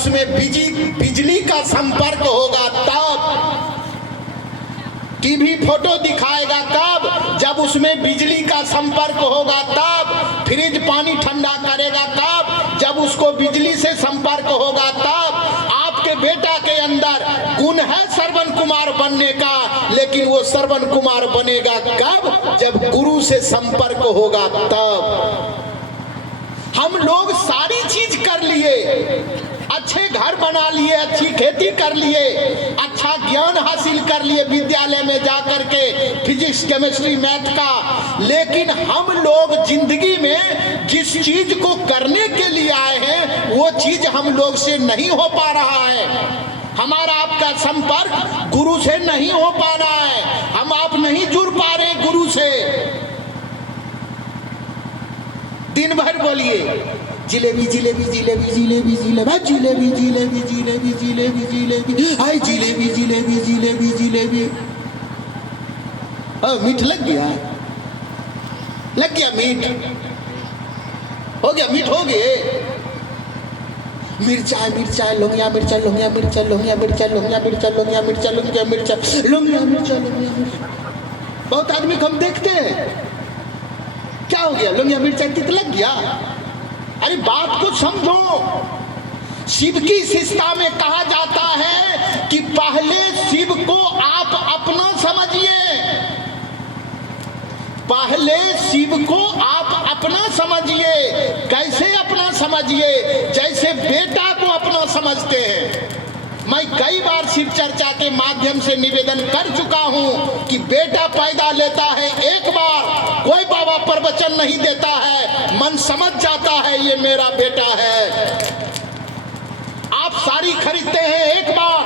उसमें बिजली का संपर्क होगा तब। टीवी फोटो दिखाएगा कब? जब उसमें बिजली का संपर्क होगा तब। फ्रिज पानी ठंडा करेगा कब? जब उसको बिजली से संपर्क होगा तब। आपके बेटा के अंदर गुण है श्रवण कुमार बनने का, लेकिन वो श्रवण कुमार बनेगा कब? जब गुरु से संपर्क होगा तब। हम लोग सारी चीज कर लिए, अच्छे घर बना लिए, अच्छी खेती कर लिए, अच्छा ज्ञान हासिल कर लिए विद्यालय में जाकर के फिजिक्स केमिस्ट्री मैथ का, लेकिन हम लोग जिंदगी में जिस चीज को करने के लिए आए हैं वो चीज हम लोग से नहीं हो पा रहा है। हमारा आपका संपर्क गुरु से नहीं हो पा रहा है, हम आप नहीं जुड़ पा रहे गुरु से। दिन भर बोलिए जिलेबी जिलेबी जिलेबी जिलेबी जिलेबी जिलेबी जिलेबी जिलेबी जिलेबी जिलेबी हाय जिलेबी जिलेबी जिलेबी जिलेबी। मीठ लग गया मीठ हो गया, मीठ हो गए। मिर्चा मिर्चा लोंगिया मिर्चा लोंगिया मिर्चा लोंगिया मिर्चा लोंगिया मिर्चा लोंगिया मिर्चा लोंगिया मिर्चा लोंगिया मिर्चा लोंगिया मिर्चा। बहुत आदमी को हम देखते हैं, क्या हो गया? लोंगिया मिर्चा तित लग गया। अरे बात को समझो। शिव की शिष्टता में कहा जाता है कि पहले शिव को आप अपना समझिए, पहले शिव को आप अपना समझिए। कैसे अपना समझिए? जैसे बेटा को अपना समझते हैं। मैं कई बार शिव चर्चा के माध्यम से निवेदन कर चुका हूं कि बेटा पैदा लेता है एक बार, कोई बाबा प्रवचन नहीं देता है, मन समझ जाता है ये मेरा बेटा है। आप साड़ी खरीदते हैं एक बार,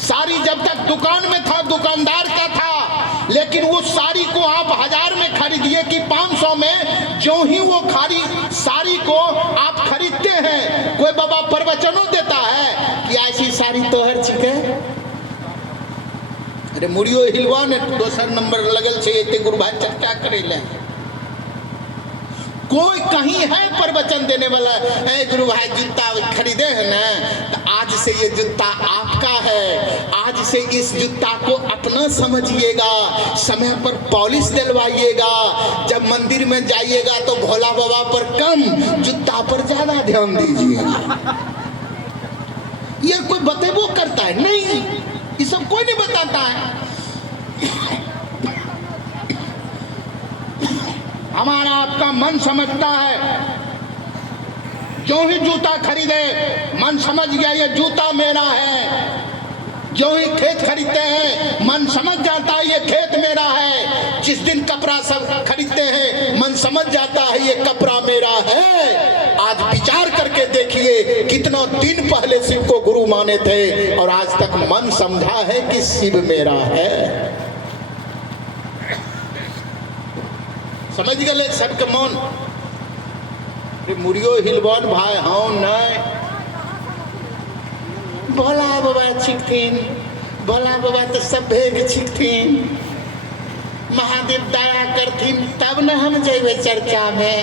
साड़ी जब तक दुकान में था दुकानदार का था, लेकिन उस साड़ी को आप 1000 में खरीदिए कि 500 में, जो ही वो साड़ी को आप खरीदते हैं, कोई बाबा प्रवचनों देता है कि ऐसी साड़ी तो हर चिके अरे मुड़ियो हिलवा ने दोसर नंबर लगल से एते गुरु भाई चर्चा करे ले। कोई कहीं है प्रवचन देने वाला? है गुरु भाई जूता खरीदे हैं ना, तो आज से ये जूता आपका है, आज से इस जूता को अपना समझिएगा, समय पर पॉलिश दिलवाइएगा, जब मंदिर में जाइएगा तो भोला बाबा पर कम, जूता पर ज्यादा ध्यान दीजिएगा। ये कोई बतेबो करता है? नहीं, ये सब कोई नहीं बताता है। हमारा आपका मन समझता है। जो ही जूता खरीदे मन समझ गया ये जूता मेरा है। जो ही खेत खरीदते हैं मन समझ जाता है ये खेत मेरा है। जिस दिन कपड़ा सब खरीदते हैं मन समझ जाता है ये कपड़ा मेरा है। आज विचार करके देखिए कितना दिन पहले शिव को गुरु माने थे और आज तक मन समझा है कि शिव मेरा है। समझ गए सबके मन? मुड़ियो हिलवन भाई हाँ नहीं, भोला बाबा छिकथिन, भोला बाबा तो सब भेग छिकथिन, महादेव दया करथिन तब न हम जेबे चर्चा में।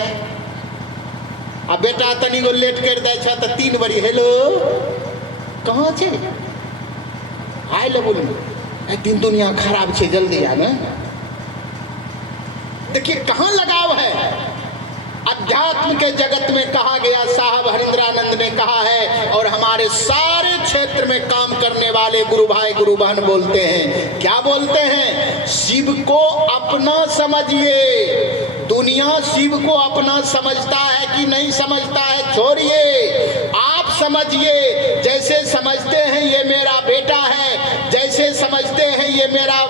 आ बेटा तनी गो लेट कर दे छ तो 3 बड़ी हेलो कहाँ छे आइ ले बोलू ए दिन दुनिया खराब छे जल्दी आ ना। देखिए कहाँ लगाव है। अध्यात्म के जगत में कहा गया, साहब हरिंद्रानंद ने कहा है और हमारे सारे क्षेत्र में काम करने वाले गुरु भाई गुरु बहन बोलते हैं। क्या बोलते हैं? शिव को अपना समझिए। दुनिया शिव को अपना समझता है कि नहीं समझता है छोड़िए, आप समझिए। जैसे समझते हैं ये मेरा बेटा है, जैसे समझते हैं ये मेरा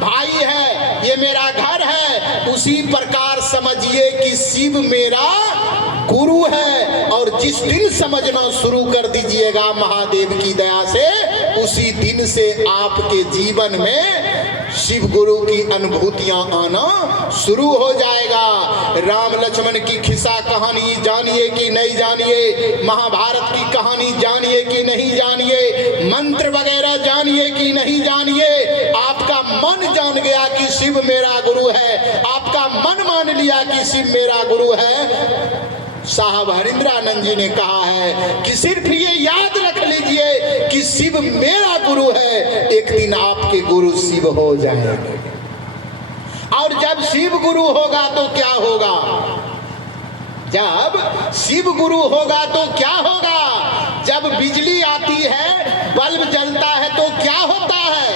भाई है, ये मेरा घर है, उसी प्रकार समझिए कि शिव मेरा गुरु है। और जिस दिन समझना शुरू कर दीजिएगा महादेव की दया से, उसी दिन से आपके जीवन में शिव गुरु की अनुभूतियां आना शुरू हो जाएगा। राम लक्ष्मण की खिस्सा कहानी जानिए कि नहीं जानिए, महाभारत की कहानी जानिए कि नहीं जानिए, मंत्र वगैरह जानिए कि नहीं जानिए, आपका मन जान गया कि शिव मेरा गुरु है, आपका मन मान लिया कि शिव मेरा गुरु है, साहब हरिंद्रानंद जी ने कहा है कि सिर्फ ये याद रख लीजिए कि शिव मेरा गुरु है, एक दिन आपके गुरु शिव हो जाएंगे। और जब शिव गुरु होगा तो क्या होगा? जब शिव गुरु होगा तो क्या होगा? जब बिजली आती है, बल्ब जलता है तो क्या होता है?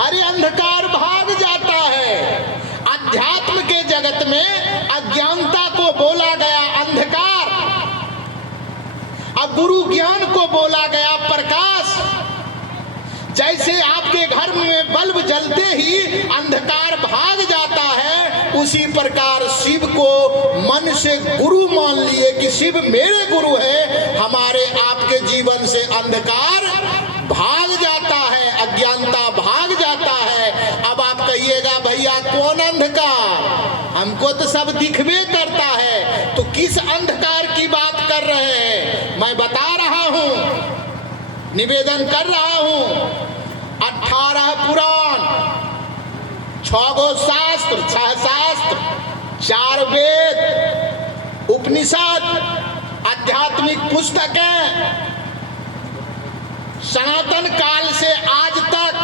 अरे अंधकार भाग जाता है। अध्यात्म के जगत में अज्ञानता को बोला गया अंधकार, और गुरु ज्ञान को बोला गया प्रकाश। जैसे आपके घर में बल्ब जलते ही अंधकार भाग जाता है, उसी प्रकार शिव को मन से गुरु मान लिए कि शिव मेरे गुरु है, हमारे आपके जीवन से अंधकार भाग जाता है, अज्ञानता भाग जाता है। अब आप कहिएगा भैया कौन अंधकार? हमको तो सब दिखबे करता है, तो किस अंधकार की बात कर रहे हैं? मैं बता रहा हूं, निवेदन कर रहा हूं। 18 पुराण, 6 गो शास्त्र, 6 शास्त्र, 4 वेद, उपनिषद, आध्यात्मिक पुस्तकें, सनातन काल से आज तक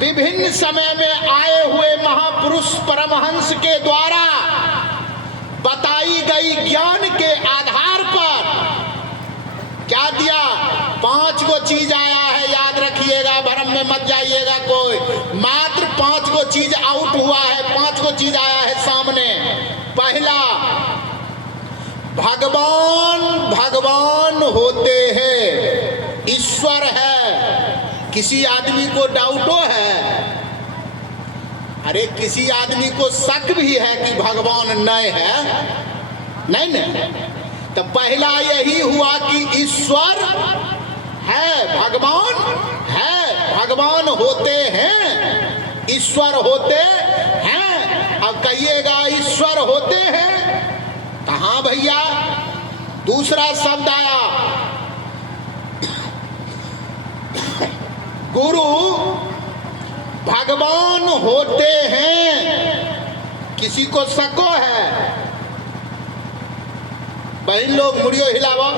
विभिन्न समय में आए हुए महापुरुष परमहंस के द्वारा बताई गई ज्ञान के आधार पर क्या दिया? 5 गो चीज आया है, याद रखिएगा, भरम में मत जाइएगा कोई। मात्र 5 गो चीज आउट हुआ है, 5 गो चीज आया है सामने। पहला, भगवान भगवान होते हैं, ईश्वर है। किसी आदमी को डाउटो है? अरे किसी आदमी को शक भी है कि भगवान नहीं है? नहीं ना? तो पहला यही हुआ कि ईश्वर है, भगवान है, भगवान होते हैं, ईश्वर होते हैं। अब कहिएगा ईश्वर होते हैं कहाँ भैया? दूसरा शब्द आया, गुरु भगवान होते हैं। किसी को शको है? बहन लोग मुड़ियो हिलावा,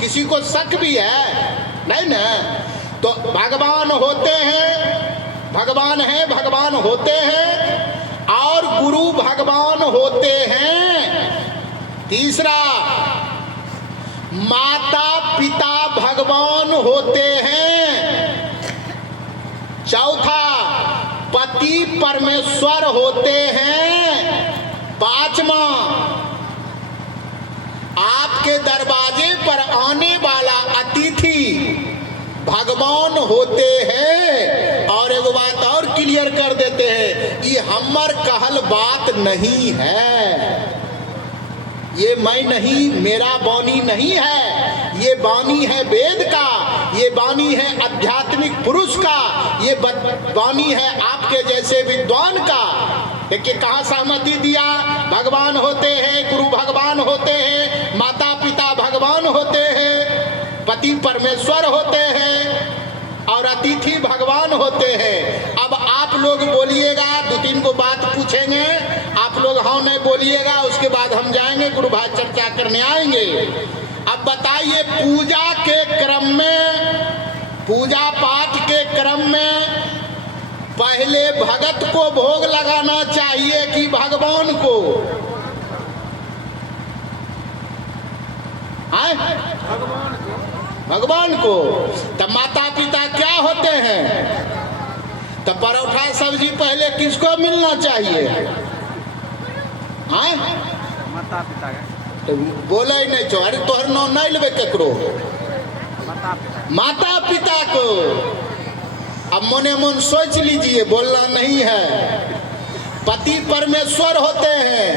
किसी को शक भी है? नहीं ना? तो भगवान होते हैं, भगवान है, भगवान होते हैं, और गुरु भगवान होते हैं। तीसरा, माता पिता भगवान होते हैं। चौथा, पति परमेश्वर होते हैं। पांचवा, आपके दरवाजे पर आने वाला अतिथि भगवान होते हैं। और एक बात और क्लियर कर देते हैं, ये हमर कहल बात नहीं है, ये मैं नहीं, मेरा वाणी नहीं है, ये वाणी है वेद का, ये वाणी है आध्यात्मिक पुरुष का, ये वाणी है आपके जैसे विद्वान का। देखिए कहाँ सहमति दिया? भगवान होते हैं, गुरु भगवान होते हैं, माता पिता भगवान होते हैं, पति परमेश्वर होते हैं, और अतिथि भगवान होते हैं। अब आप लोग बोलिएगा, 2-3 को बात पूछेंगे, आप लोग हाँ नहीं बोलिएगा, उसके बाद हम जाएंगे गुरु भाई चर्चा करने आएंगे। अब बताइए, पूजा के क्रम में, पूजा पाठ के क्रम में पहले भगत को भोग लगाना चाहिए कि भगवान को? आए? भगवान को। तब माता पिता क्या होते हैं? तो परोठा सब्जी पहले किसको मिलना चाहिए? आए? माता पिता तो बोले ही नहीं छो। अरे तोहर नाम नहीं लेबे केकरो, माता पिता को। अब मोने मन सोच लीजिए, बोलना नहीं है। पति परमेश्वर होते हैं,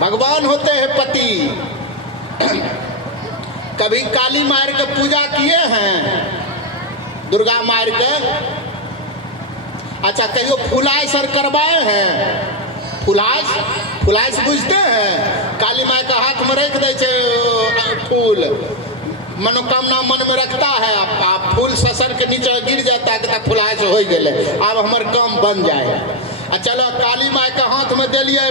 भगवान होते हैं पति। कभी काली मार के पूजा किए हैं? दुर्गा मार के? अच्छा, कहियो फुलाई सर करवाए हैं? फुलाइस बुझते हैं? काली माई का हाथ में रख दे फूल, मनोकामना मन में रखता है, आप फूल ससर के नीचे गिर जाता है, कहता फुलाए से हो गए, अब हमार काम बन जाए। चलो काली माई के हाथ में दिलिए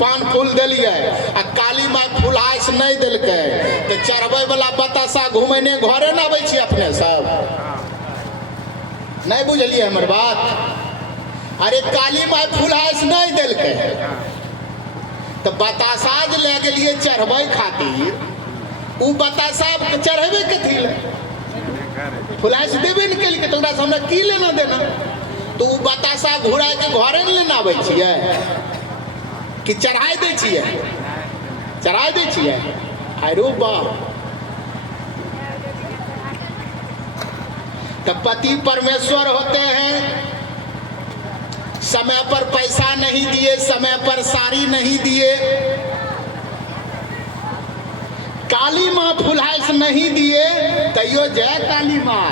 पान फूल दिलिए, आ काली माई फुलाए से नहीं दिलकै तो चढ़बै वाला बतासा घूमने घरे न आबै छी अपने सब, नहीं बुझलिए हमर बात। अरे काली माई फुलाए से नहीं दिलकै तो बतासा जे ले गेलिए चढ़बै खातिर, उ बतासा चढ़ेबे कथी ले, फुलाए से देबे न केलकै तो ओकरा से हमरा की लेना देना। तो उ बतासा घुरा के घरे न लेना आबै छियै कि चढ़ाई दै छियै, चढ़ाई दै छियै। अरे वाह, तो पति परमेश्वर होते हैं, समय पर पैसा नहीं दिए, समय पर साड़ी नहीं दिए, काली माँ फुलहाइस नहीं दिए तैयो जय काली माँ,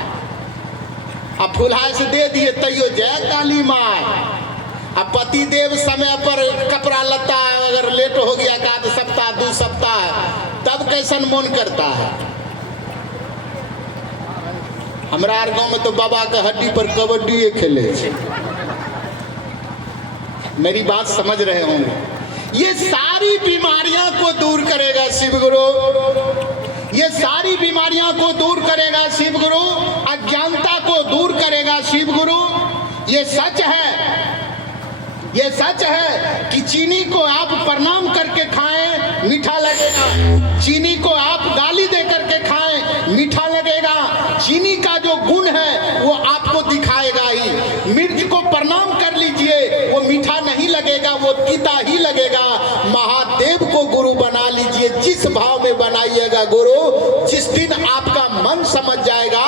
अब फुलहाइस दे दिए तैयो जय काली माँ। अब पति देव समय पर कपड़ा लत्ता अगर लेट हो गया एक आध सप्ताह 2 सप्ताह तब कैसन मन करता है। हमारा गांव में तो बाबा का हड्डी पर कबड्डी खेले, मेरी बात समझ रहे होंगे। ये सारी बीमारियां को दूर करेगा शिव गुरु, ये सारी बीमारियां को दूर करेगा शिव गुरु, अज्ञानता को दूर करेगा शिव गुरु। ये सच है, ये सच है कि चीनी को आप प्रणाम करके खाएं मीठा लगेगा, चीनी को आप गाली दे करके खाएं मीठा लगेगा, चीनी का जो गुण है वो आपको दिखाएगा ही। मिर्च को प्रणाम कर लीजिए वो मीठा नहीं लगेगा, वो तीता ही लगेगा। महादेव को गुरु बना लीजिए, जिस भाव में बनाइएगा गुरु, जिस दिन आपका मन समझ जाएगा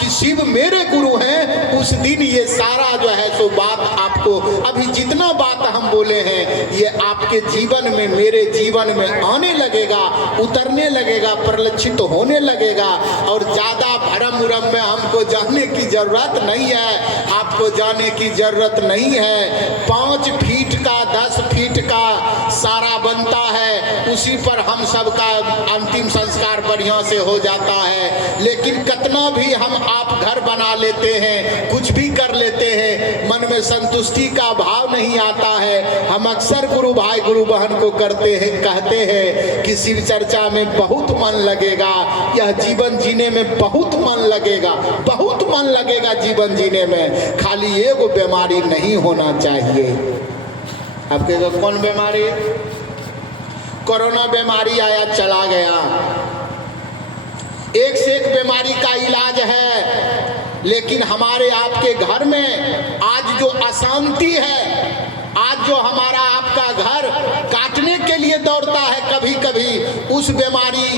कि शिव मेरे गुरु हैं, उस दिन ये सारा जो है सो बात आपको, अभी जितना बात हम बोले हैं ये आपके जीवन में, मेरे जीवन में आने लगेगा, उतरने लगेगा, प्रलक्षित होने लगेगा। और ज्यादा भरम उरम में हमको जाने की जरूरत नहीं है, आपको जाने की जरूरत नहीं है। 5 फीट का 10 फीट का सारा बनता है, उसी पर हम सबका अंतिम संस्कार बढ़िया से हो जाता है। लेकिन कितना भी हम आप घर बना लेते हैं, कुछ भी कर लेते हैं, मन में संतुष्टि का भाव नहीं आता है। हम अक्सर गुरु भाई गुरु बहन को करते हैं, कहते हैं कि शिव चर्चा में बहुत मन लगेगा, यह जीवन जीने में बहुत मन लगेगा, बहुत मन लगेगा जीवन जीने में, खाली एगो बीमारी नहीं होना चाहिए। आपके कौन बीमारी? कोरोना बीमारी आया चला गया, एक से एक बीमारी का इलाज है, लेकिन हमारे आपके घर में आज जो अशांति है, आज जो हमारा आपका घर काटने के लिए दौड़ता है, कभी कभी उस बीमारी,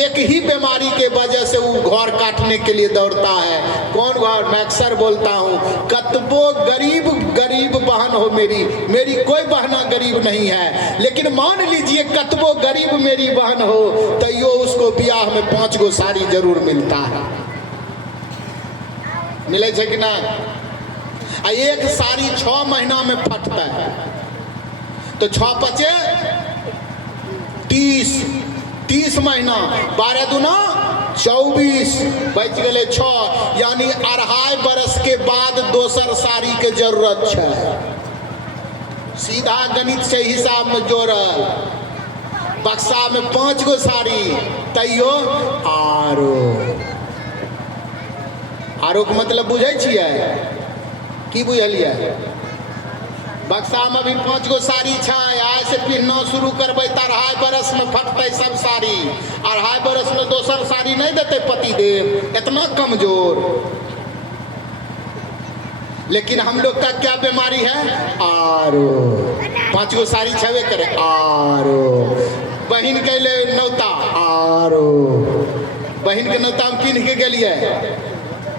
एक ही बीमारी के वजह से वो घर काटने के लिए दौड़ता है। कौन घर? मैं अक्सर बोलता हूँ, कतबो गरीब गरीब बहन हो मेरी कोई बहना गरीब नहीं है, लेकिन मान लीजिए कतबो गरीब मेरी बहन हो तो यो उसको ब्याह में 5 गो साड़ी जरूर मिलता है, मिले कि ना? एक साड़ी 6 महीना में फटता है, तो 6 पचे 30 महीना, 12 दूना 24, बच गए 6, यानी 2.5 बरस के बाद दोसर साड़ी के जरूरत है। सीधा गणित से हिसाब में जोड़ल, बक्सा में 5 गो साड़ी, तैयो आरो के मतलब बुझे छियै की? बुझलिए? बक्सा में भी 5 गो साड़ी छै, आय से पहनना शुरू करबै तो 2.5 बरस में फटतै सब साड़ी, 2.5 बरस में दोसर साड़ी नहीं देते पति देव, इतना कमजोर। लेकिन हम लोग का क्या बीमारी है? 5 गो साड़ी छेबे करे, बहन के ले नौता, बहन के नौता में पिन्ह के गेलिए,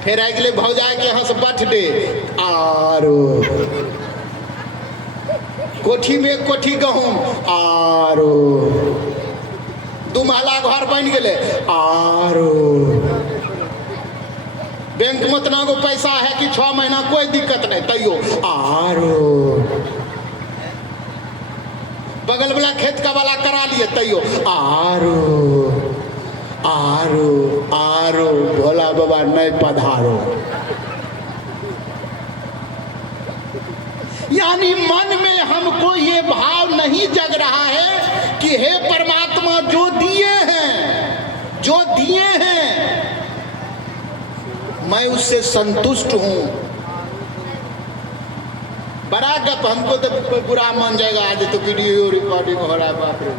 फिर आ गए भौजाई के यहाँ से बर्थडे, कोठी में कोठी गहूम, 2 महला घर बन गए, बैंक में इतना गो पैसा है कि 6 महीना कोई दिक्कत नहीं, तैयो बगल वाला खेत का वाला करा लिए, तैयो आरो आरो भोला बाबा नहीं पधारो। यानी मन में हमको ये भाव नहीं जग रहा है कि हे परमात्मा जो दिए हैं मैं उससे संतुष्ट हूं। बड़ा गप, हमको तो बुरा मान जाएगा, आज तो वीडियो रिकॉर्डिंग हो रहा है, बाप रे।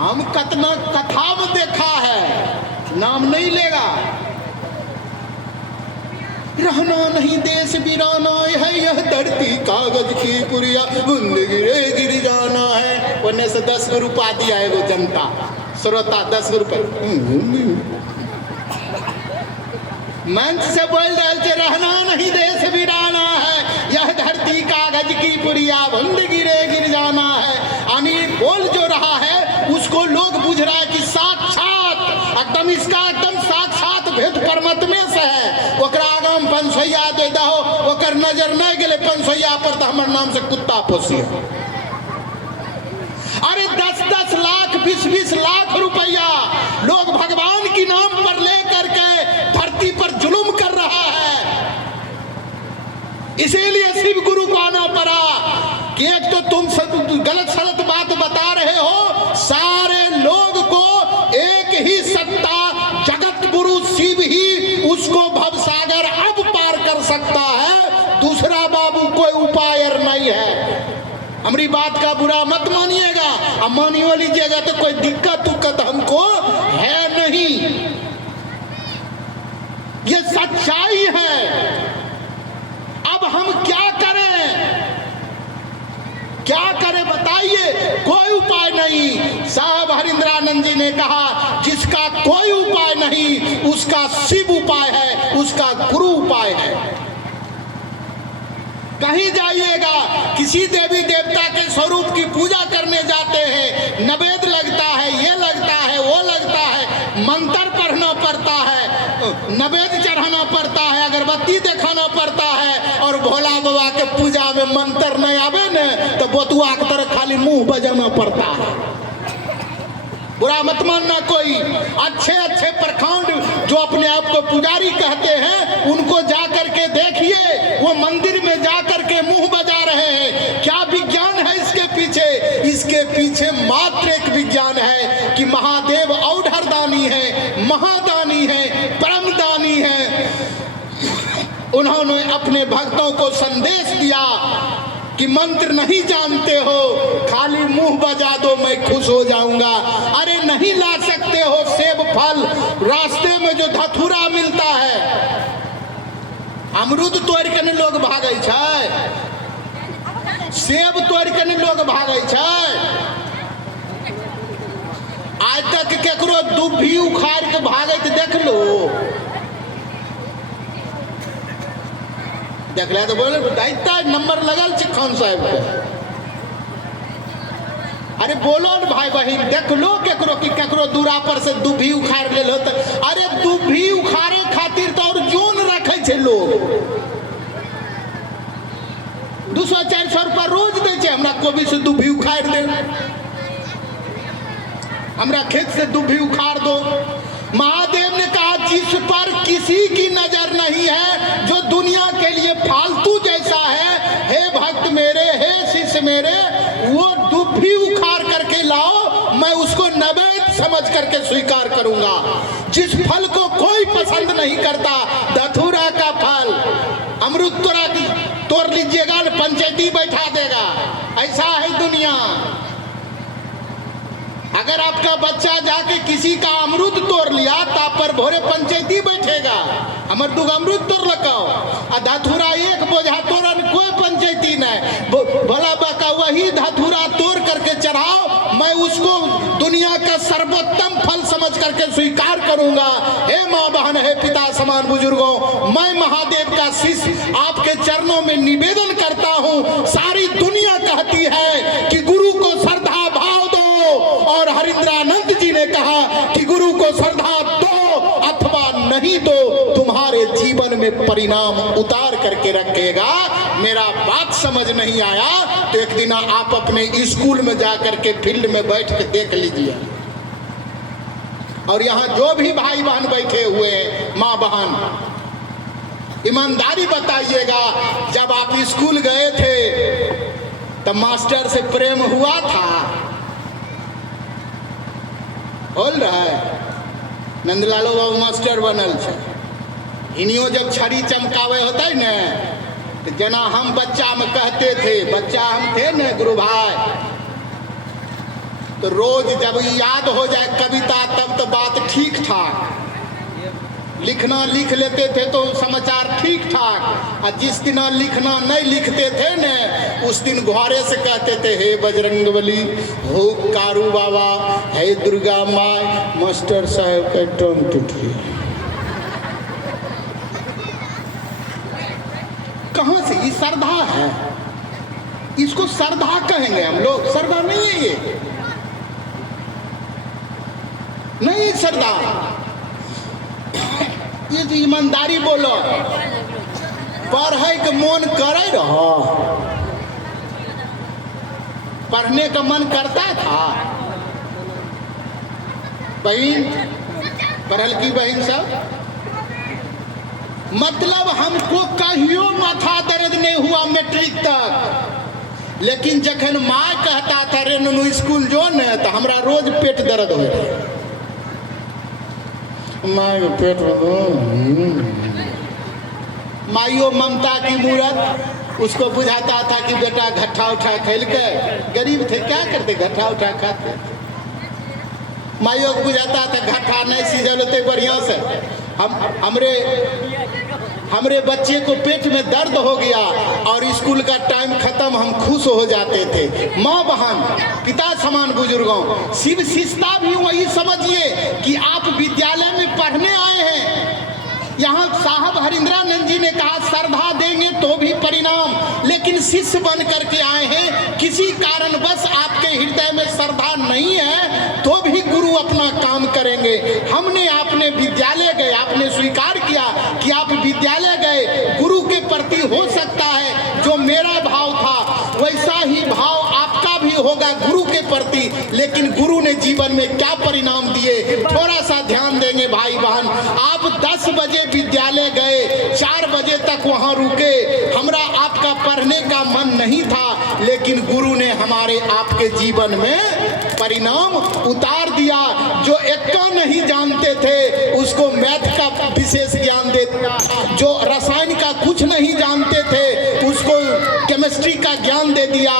हम कतना कथा में देखा है, नाम नहीं लेगा। रहना नहीं देश वीराना है, यह धरती कागज की पुरिया, बूंद गिरे गिर जाना है। वरने से 10 रुपया दिया है वो जनता श्रोता, 10 रुपये मंच से बोल रहे थे, रहना नहीं देश वीराना है, यह धरती कागज की पुरिया, बूंद गिरे गिर जाना है। यानी बोल जो रहा है उसको लोग बुझ रहा है कि साक्षात एकदम इसका एकदम साक्षात भेद परमात्मे से है। ओकरा आगाम पंसैया दे दहो, ओकर नजर नहीं गेले पंसैया पर तो हमर नाम से कुत्ता पोसी। अरे 10-10 लाख 20-20 लाख रुपया लोग भगवान की नाम पर लेकर के धरती पर जुल्म कर रहा है। इसीलिए शिव गुरु को आना पड़ा कि एक तो तुम सब गलत सलत बात बता रहे हो, सारे लोग को एक ही सत्ता जगत गुरु शिव ही उसको भवसागर अब पार कर सकता है, दूसरा बाबू कोई उपाय नहीं है। हमारी बात का बुरा मत मानिएगा, अब मानियो लीजिएगा तो कोई दिक्कत हमको है नहीं, ये सच्चाई है। अब हम क्या करें बताइए, कोई उपाय नहीं। साहब हरिंद्रानंद जी ने कहा जिसका कोई उपाय नहीं उसका शिव उपाय है, उसका गुरु उपाय है। कहीं जाइएगा किसी देवी देवता के स्वरूप की पूजा करने जाते हैं, नवेद लगता है, ये लगता है, वो लगता है, मंत्र पढ़ना पड़ता है, नवेद चढ़ाना पड़ता है, अगरबत्ती दिखाना पड़ता है, और भोला बाबा के पूजा में मंत्र नहीं आवे न तो बतुआ की तरह खाली मुंह बजाना पड़ता है। बुरा मत मानना कोई, अच्छे प्रखंड जो अपने आप को पुजारी कहते हैं उनको जा करके देखिए, वो मंदिर में जा करके मुंह बजा रहे हैं। क्या विज्ञान है इसके पीछे? इसके पीछे मात्र एक विज्ञान है कि महादेव औढ़रदानी है, महादानी है, परमदानी है। उन्होंने अपने भक्तों को संदेश दिया कि मंत्र नहीं जानते हो, खाली मुंह बजा दो मैं खुश हो जाऊंगा। अरे नहीं ला सकते हो सेब फल, रास्ते में जो धतूरा मिलता है, अमरूद तोड़ के नहीं लोग भागे छै, सेब तोड़ के नहीं लोग भागे छै। आज तक केकरो दुभी उखाड़ के भागत देख लो, देख ले तो बोले नंबर लगल छै खान साहब के। अरे बोलो न भाई बहन, देख लो केकरो कि केकरो दूरा पर से दुभी उखाड़ ले लो तो, अरे दुभी उखाड़े खातिर तो और जोन रखे छे लोग। 200-400 रुपया रोज दे छे, हमरा कोबी से दुभी उखाड़ दे, हमरा खेत से दुभी उखाड़ दो। महादेव ने कहा जिस पर किसी की नजर नहीं है, जो दुनिया के लिए फालतू जैसा है, हे भक्त मेरे, हे शिष्य मेरे, वो दुभी उखाड़ करके लाओ, मैं उसको नैवेद्य समझ करके स्वीकार करूंगा। जिस फल को कोई पसंद नहीं करता, धतूरा का फल, अमृत तोड़ लीजिएगा, पंचायती बैठा देगा। ऐसा है दुनिया। अगर आपका बच्चा जाके किसी का अमरूद तोड़ लिया तो आप पर भोरे पंचायती बैठेगा, हमर दूगो अमरूद तोड़ लगाओ, आ धतूरा एक बोझा तोड़न कोई पंचायती नहीं। भोला बाबा वही धतूरा तोड़ करके चढ़ाओ, मैं उसको दुनिया का सर्वोत्तम फल समझ करके स्वीकार करूंगा। हे माँ बहन, हे पिता समान बुजुर्गों, मैं महादेव का शिष्य आपके चरणों में निवेदन करता हूँ। सारी दुनिया कहती है कि गुरु को श्रद्धा भाव दो, और हरिंद्रानंद जी ने कहा कि गुरु को श्रद्धा दो अथवा नहीं दो, तुम्हारे जीवन में में परिणाम उतार करके रखेगा। मेरा बात समझ नहीं आया तो एक दिन आप अपने स्कूल में जा करके फील्ड में बैठ के देख लीजिए। और यहाँ जो भी भाई बहन बैठे हुए हैं, माँ बहन, ईमानदारी बताइएगा, जब आप स्कूल गए थे तब मास्टर से प्रेम हुआ था? बोल रहा है नंदलालो बाबू मास्टर बनल छे, इनियो जब छड़ी चमकावे होता है न, तो जना हम बच्चा में कहते थे, बच्चा हम थे न गुरु भाई, तो रोज जब याद हो जाए कविता तब तो बात ठीक ठाक, लिखना लिख लेते थे तो समाचार ठीक ठाक। और जिस दिन लिखना नहीं लिखते थे न, उस दिन घरे से कहते थे हे बजरंगबली, हो कारू बाबा, हे दुर्गा माई, मास्टर साहब का टोन टूटी। कहाँ से? ये श्रद्धा है, इसको श्रद्धा कहेंगे हम लोग। श्रद्धा नहीं है ये, नहीं श्रद्धा। ये जो ईमानदारी बोलो, पढ़े के मन करे रहो, पढ़ने का मन करता था? बहन, पढ़ल की बहन सब, मतलब हमको कहियो माथा दर्द नहीं हुआ मैट्रिक तक, लेकिन जखन माँ कहता था रे ननू स्कूल जो न, तो हमरा रोज पेट दर्द हो रहा, माँ के पेट में। माइयो ममता की मूरत, उसको बुझाता था कि बेटा घट्टा उठा खेल के, गरीब थे क्या करते, घट्टा उठा खाते। माइयो को बुझाता था घट्टा नहीं सीजल होते बढ़िया से, हमरे बच्चे को पेट में दर्द हो गया और स्कूल का टाइम खत्म, हम खुश हो जाते थे। माँ बहन, पिता समान बुजुर्गों, शिव शिष्टता भी वही समझिए कि आप विद्यालय में पढ़ने आए हैं। यहाँ साहब हरिंद्रानंद जी ने कहा श्रद्धा देंगे तो भी परिणाम, लेकिन शिष्य बन करके आए हैं, किसी कारणवश आपके हृदय में श्रद्धा नहीं है तो भी गुरु अपना काम करेंगे। हमने आपने विद्यालय गए, आपने स्वीकार किया कि आप विद्यालय गए, गुरु के प्रति हो सकता है जो मेरा भाव था वैसा ही भाव आपका भी होगा गुरु के प्रति, लेकिन गुरु ने जीवन में क्या परिणाम दिए थोड़ा सा ध्यान देंगे भाई बहन। आप 10 बजे विद्यालय गए, 4 बजे तक वहां रुके, हमरा आपका पढ़ने का मन नहीं था, लेकिन गुरु ने हमारे आपके जीवन में परिणाम उतार दिया। जो एक्का नहीं जानते थे उसको मैथ का विशेष ज्ञान दे दिया, जो रसायन का कुछ नहीं जानते थे उसको केमिस्ट्री का ज्ञान दे दिया,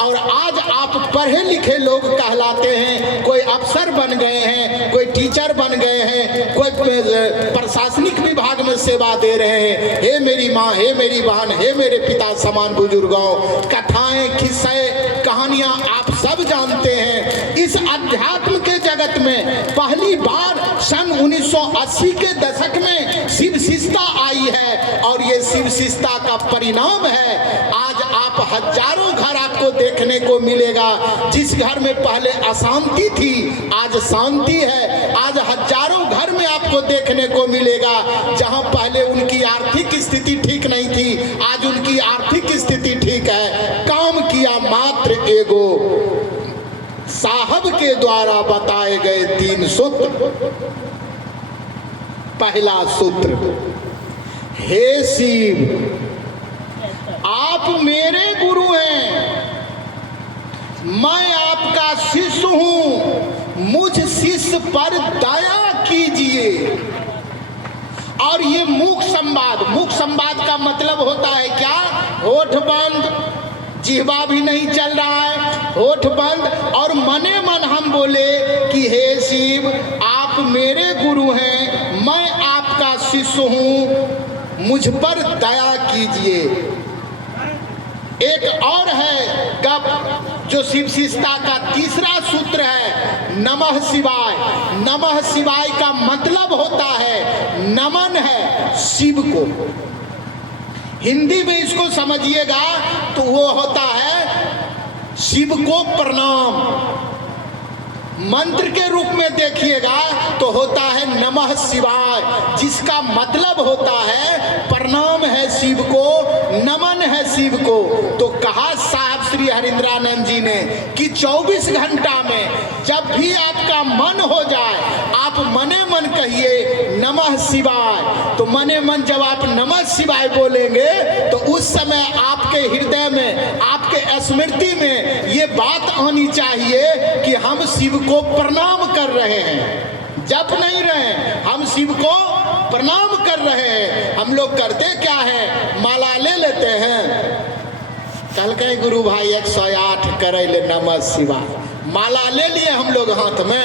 और आज आप पढ़े लिखे लोग कहलाते हैं। कोई अफसर बन गए हैं, कोई टीचर बन गए हैं, कोई प्रशासनिक विभाग में सेवा दे रहे हैं। हे मेरी माँ, हे मेरी बहन, हे मेरे पिता समान बुजुर्गों, कथाएं किस्से कहानियां आप सब जानते हैं। इस अध्यात्म के जगत में पहली बार सन 1980 के दशक में शिव शिष्टता आई है, और ये शिव शिष्टता का परिणाम है। आज आप हजारों घर आपको देखने को मिलेगा, जिस घर में पहले अशांति थी आज शांति है। आज हजारों घर में आपको देखने को मिलेगा जहां पहले उनकी आर्थिक स्थिति ठीक नहीं थी, आज उनकी आर्थिक स्थिति ठीक है। काम किया मात्र एगो साहब के द्वारा बताए गए 3 सूत्र। पहला सूत्र, हे शिव आप मेरे गुरु हैं, मैं आपका शिष्य हूं, मुझ शिष्य पर दया कीजिए। और ये मुख संवाद का मतलब होता है क्या? होठ बंद, जिह्वा भी नहीं चल रहा है, होठ बंद, और मने मन हम बोले कि हे शिव आप मेरे गुरु हैं, मैं आपका शिष्य हूं, मुझ पर दया कीजिए। एक और है गप जो शिव शिष्टता का तीसरा सूत्र है, नमः शिवाय। नमः शिवाय का मतलब होता है नमन है शिव को। हिंदी में इसको समझिएगा तो वो होता है शिव को प्रणाम। मंत्र के रूप में देखिएगा तो होता है नमः शिवाय, जिसका मतलब होता है प्रणाम है शिव को, नमन है शिव को। तो कहा साहब श्री हरिंद्रानंद जी ने कि 24 घंटा में जब भी आपका मन हो जाए आप मने मन कहिए नमः शिवाय। तो मने मन जब आप नमः शिवाय बोलेंगे तो उस समय आपके हृदय में, आपके स्मृति में ये बात आनी चाहिए कि हम शिव को प्रणाम कर रहे हैं, जप नहीं रहे, हम शिव को प्रणाम कर रहे हैं। हम लोग करते क्या है, माला ले लेते हैं, कल के गुरु भाई 108 करे ले नमः शिवाय, माला ले लिए हम लोग हाथ में,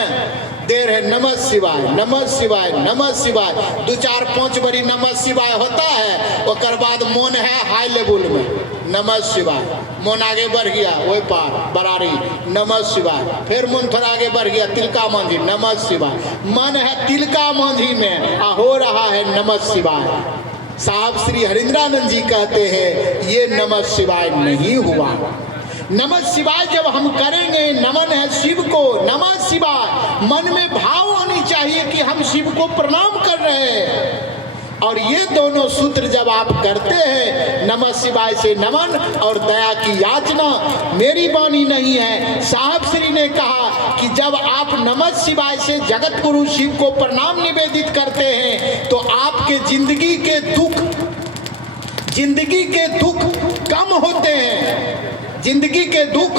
दे रहे नमः शिवाय नमः शिवाय नमः शिवाय। 2 4 5 बारी नमः शिवाय होता है, उसके बाद मन है हाई लेवल में नमः शिवाय, मन आगे बढ़ गया वही पार बरारी नमः शिवाय, फिर मन थोड़ा आगे बढ़ गया तिलका मांझी नमः शिवाय, मन है तिलका मांझी में हो रहा है नमः शिवाय। साहब श्री हरिंद्रानंद जी कहते हैं ये नमः शिवाय नहीं हुआ। नमः शिवाय जब हम करेंगे, नमन है शिव को, नमः शिवाय मन में भाव होनी चाहिए कि हम शिव को प्रणाम कर रहे हैं। और ये दोनों सूत्र जब आप करते हैं, नमः शिवाय से नमन और दया की याचना, मेरी वाणी नहीं है, साहब श्री ने कहा कि जब आप नमः शिवाय से जगत गुरु शिव को प्रणाम निवेदित करते हैं तो आपके जिंदगी के दुख कम होते हैं, जिंदगी के दुख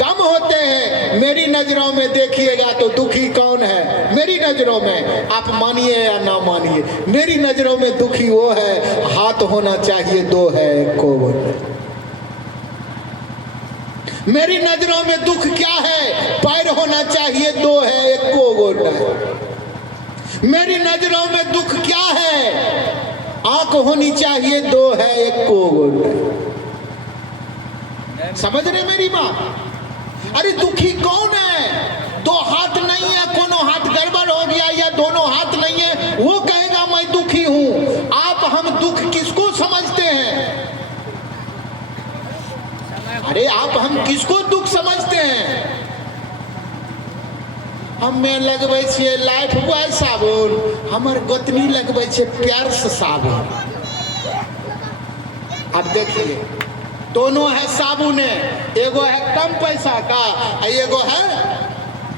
कम होते हैं। मेरी नजरों में देखिएगा तो दुखी कौन है, मेरी नजरों में, आप मानिए या ना मानिए, मेरी नजरों में दुखी वो है, हाथ होना चाहिए 2 है एको नहीं। मेरी नजरों में दुख क्या है, पैर होना चाहिए 2 है एको नहीं। मेरी नजरों में दुख क्या है, आंख होनी चाहिए 2 है एको नहीं। समझ रहे मेरी बात? अरे दुखी कौन है, 2 हाथ नहीं है, कोनो हाथ गड़बड़ हो गया या दोनों हाथ नहीं है, वो कहेगा मैं दुखी हूं। आप हम दुख किसको समझते हैं? अरे आप हम किसको दुख समझते हैं? हमें लगबै छियै लाइफ बॉय साबुन, हमर गोतनी लगबै छै प्यार से साबुन। अब देखिए दोनों है साबुन, एगो है कम पैसा का, एगो है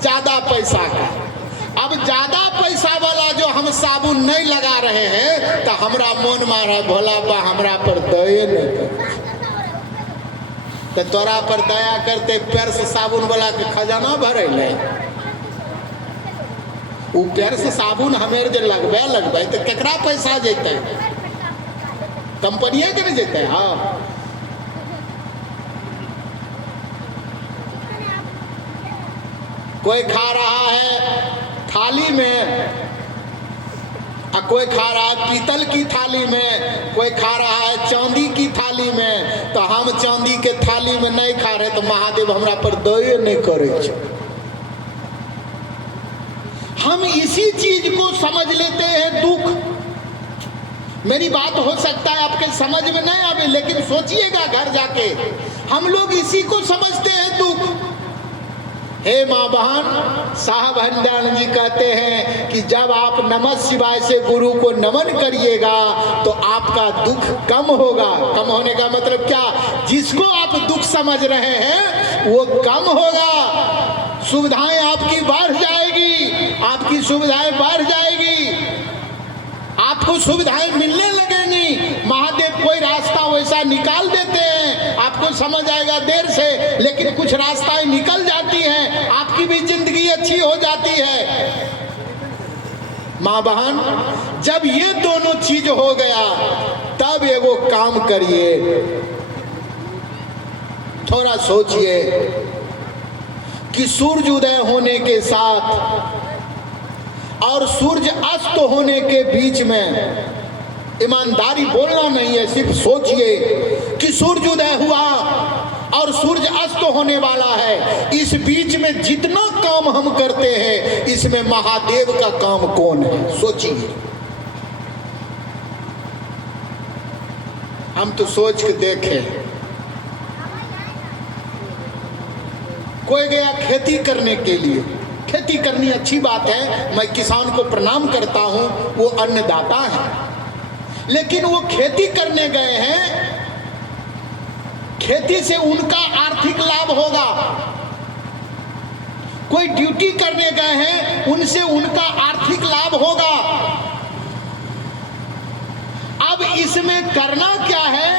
ज्यादा पैसा का। अब ज्यादा पैसा वाला जो हम साबुन नहीं लगा रहे हैं तो हमरा मन मारा भोला बा हमरा पर दया नहीं कर, तो तोरा पर दया करते पैर से साबुन वाला के खजाना भरे ले, उ पैर से साबुन हमें जो लगबे तो केकरा पैसा जेते, कंपनिया के नहीं जेते। हाँ कोई खा रहा है थाली में, कोई खा रहा है पीतल की थाली में, कोई खा रहा है चांदी की थाली में। तो हम चांदी के थाली में नहीं खा रहे तो महादेव हमरा पर दया नहीं करे। हम इसी चीज को समझ लेते हैं दुख। मेरी बात हो सकता है आपके समझ में नहीं आवे, लेकिन सोचिएगा घर जाके, हम लोग इसी को समझते हैं दुख। हे माँ बहन, साहब हरिंद्रानंद जी कहते हैं कि जब आप नमः शिवाय से गुरु को नमन करिएगा तो आपका दुख कम होगा। कम होने का मतलब क्या, जिसको आप दुख समझ रहे हैं वो कम होगा, सुविधाएं आपकी बढ़ जाएगी, आपकी सुविधाएं बढ़ जाएगी, आपको सुविधाएं मिलने लगेंगी। महादेव कोई रास्ता वैसा निकाल देते हैं, आपको समझ आएगा देर से, लेकिन कुछ रास्ताएं निकल जाती हैं, आपकी भी जिंदगी अच्छी हो जाती है। माँ बहन, जब ये दोनों चीज हो गया तब एगो काम करिए, थोड़ा सोचिए कि सूर्य उदय होने के साथ और सूर्य अस्त होने के बीच में, ईमानदारी बोलना नहीं है, सिर्फ सोचिए कि सूर्य उदय हुआ और सूर्य अस्त होने वाला है, इस बीच में जितना काम हम करते हैं इसमें महादेव का काम कौन है? सोचिए। हम तो सोच के देखें, कोई गया खेती करने के लिए, खेती करनी अच्छी बात है, मैं किसान को प्रणाम करता हूं, वो अन्नदाता है। लेकिन वो खेती करने गए हैं, खेती से उनका आर्थिक लाभ होगा। कोई ड्यूटी करने गए हैं, उनसे उनका आर्थिक लाभ होगा। अब इसमें करना क्या है